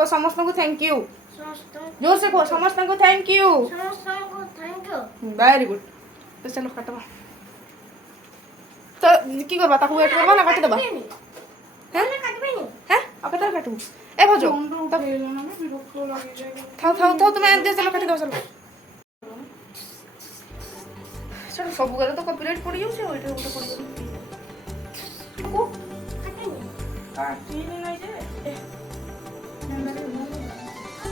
को समस्त को थैंक यू जोर से को समस्त को थैंक यू वेरी गुड तो चलो काटवा तो की करबा ताको वेट करबा ना काटी देबा हैं अब केतर काटू ए भजो थाओ तुम्हें दे चलो काटी दो चलो चलो सब गले तो कॉपीराइट पड़ जाउ से ओइटे गोटे पड़ को काटी नहीं जे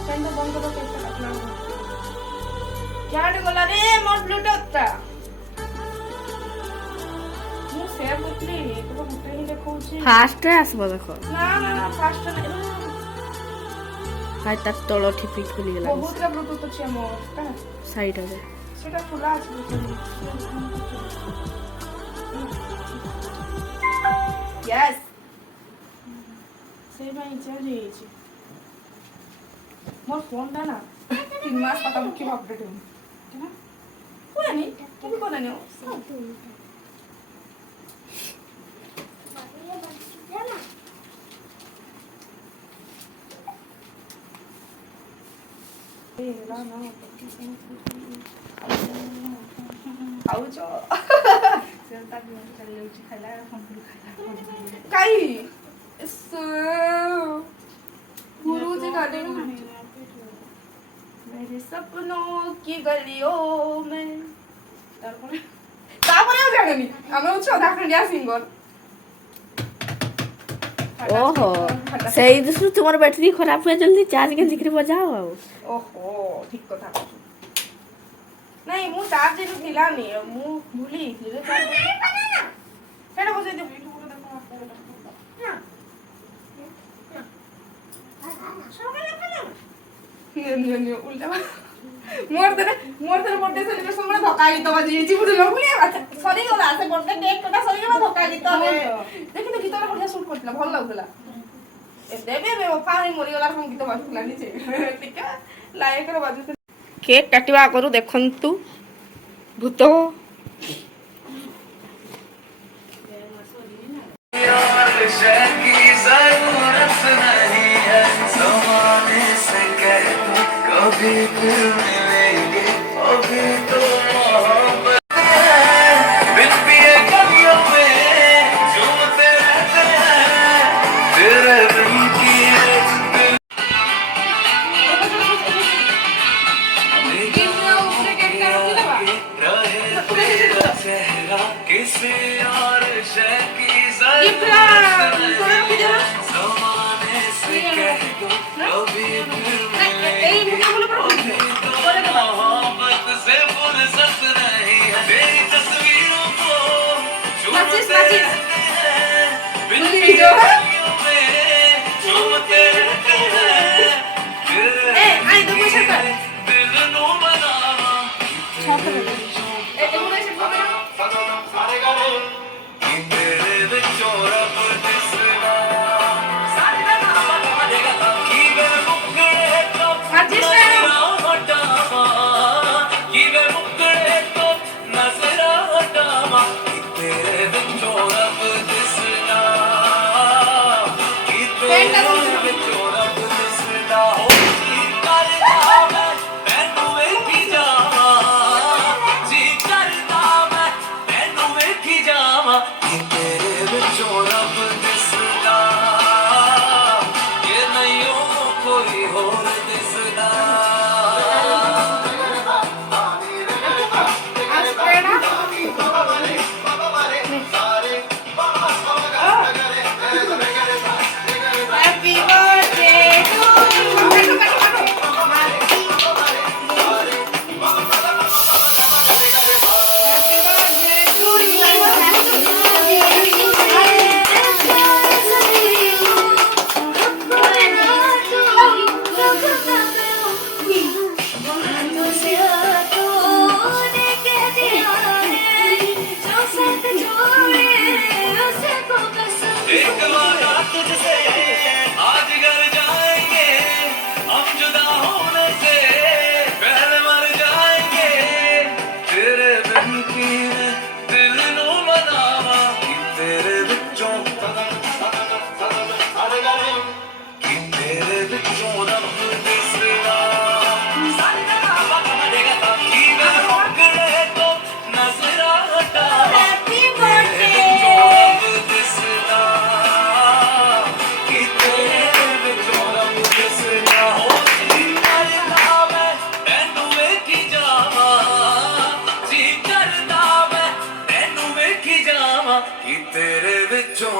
चंदा बंद करो कैसे काटना क्या गला रे मोर ब्लूटूथ ता मु शेयर करतली तो गुटे ही देखौ छी फास्ट आसबो देखो ना फास्ट नहीं हाय ता तलो ठिपी खुली गेला बहुत रे ब्लूटूथ अछि मोर का साइड रे सेटा खुला अछि यस से भाई चल छी मोर फोन टा ना 3 मास पाखापाखि अपडेट हो ना कोई नहीं तुम को नहीं हो आउचो सेंटा भी चल लेउची खाइला कंप्लीट खाइला काई गुरु जी गाने मेरे सपनों की गलियों में तापरे हो जागनी আমরা হচ্ছে অধাখণ্ডিয়া সিঙ্গর ओहो सही दूसरो तुम्हारा बैटरी खराब हुआ जल्दी चार्ज के जिक्र बजाओ ओहो ठीक কথা नहीं मु चार्ज जो दिलानी मु भूली थी चार्ज केडा बजे दे यूट्यूब रे देखो ना उल्टा मोर बर्थडे सेलिब्रेशन में धक्का गीत बजी छी बुझलो पुनी सरी गला से बर्थडे डेट कटा सरी गला धक्का गीत देखि तो गीत रे बढ़िया शूट करतला भल लागतला ए देबे बे फाई मरि गला हम गीत बाजुला नीचे ठीक है लाइक रे बाजू केक काटिवा करू देखंतु भूत कभी फिर मिलेंगे अभी तो मोहब्बत है बिन पिए गलियों में झूमते रहते हैं तेरे बिन की तेरा चेहरा किसी और शय की जरूरत नहीं ज़माने से कह दो कभी फिर मोहब्बत से फुर्सत नहीं तेरी तस्वीरों को झूमते रहते हैं बिन गलियों में झूमते रहते हैं दिल नो बनाना तेरे विचों रब दिसना की वे मुकड़े तो नजरा हटावा तेरे विचों रब दिसना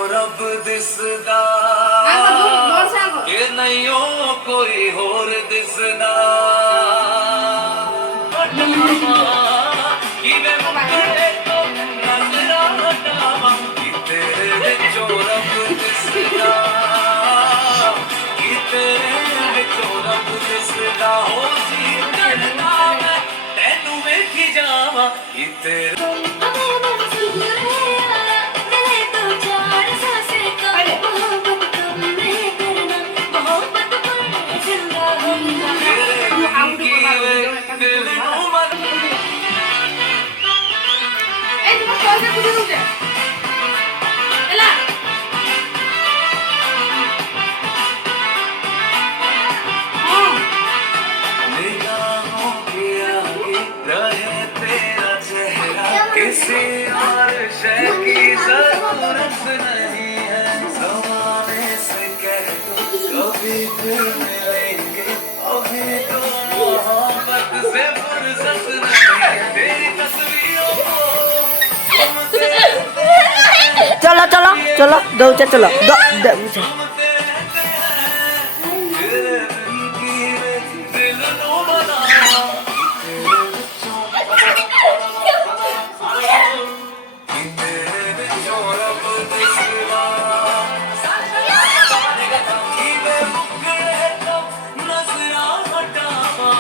रब दिसदा जोर से आगो ये नहीं हो कोई होर दिसदा कि मैं मुकरे तो नजरा हटावा कि तेरे विचों रब दिसदा कि तेरे विचों रब दिसदा हो जी करदा मैं तैनू वेखी जावा कि तेरे किसी और शय की जरूरत नहीं है ज़माने से कह दो कभी फिर मिलेंगे अभी तो मोहब्बत से फुर्सत नहीं तेरी तस्वीरों को घूमते रहते हैं चलो चलो चलो दौड़े चलो घूमते रहते हैं तेरे दिल की दिल नो बनावा तेरे बच्चों तेरे विचों रब दिसदा कि मैं मुकरे तो नजरा हटावा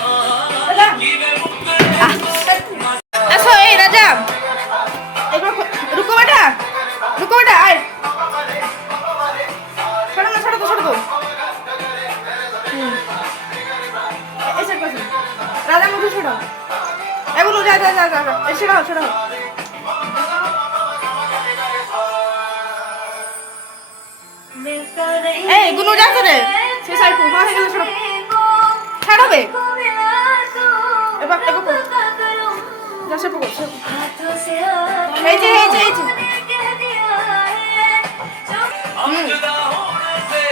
कि मैं मुकरे ऐसा ए राजा एक बार रुको बेटा आए छोड़ो ना छोड़ दो ऐसे कैसे राजा मुझे छोड़ो ए बोलो जा ऐसे छोड़ो ए गुनु जा करे से साइड को वहां से छोड़ो ছাড়ো বে এবার যা সে পকো এই যে हम जुदा होने से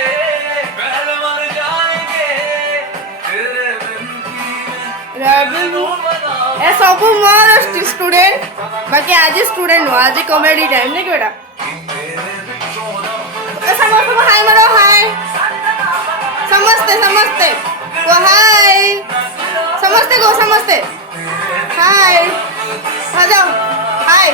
पहले मर जाएंगे तेरे बिन की রাবিল नो बनावा এ সবু মোর স্টুডেন্ট বাকি আজ স্টুডেন্ট নো আজ কমেডি টাইম নাকি বেটা तेरे विचों रब ए समस्त हाय मारो हाय समस्ते वो हाय समस्ते हाय आ जाओ हाय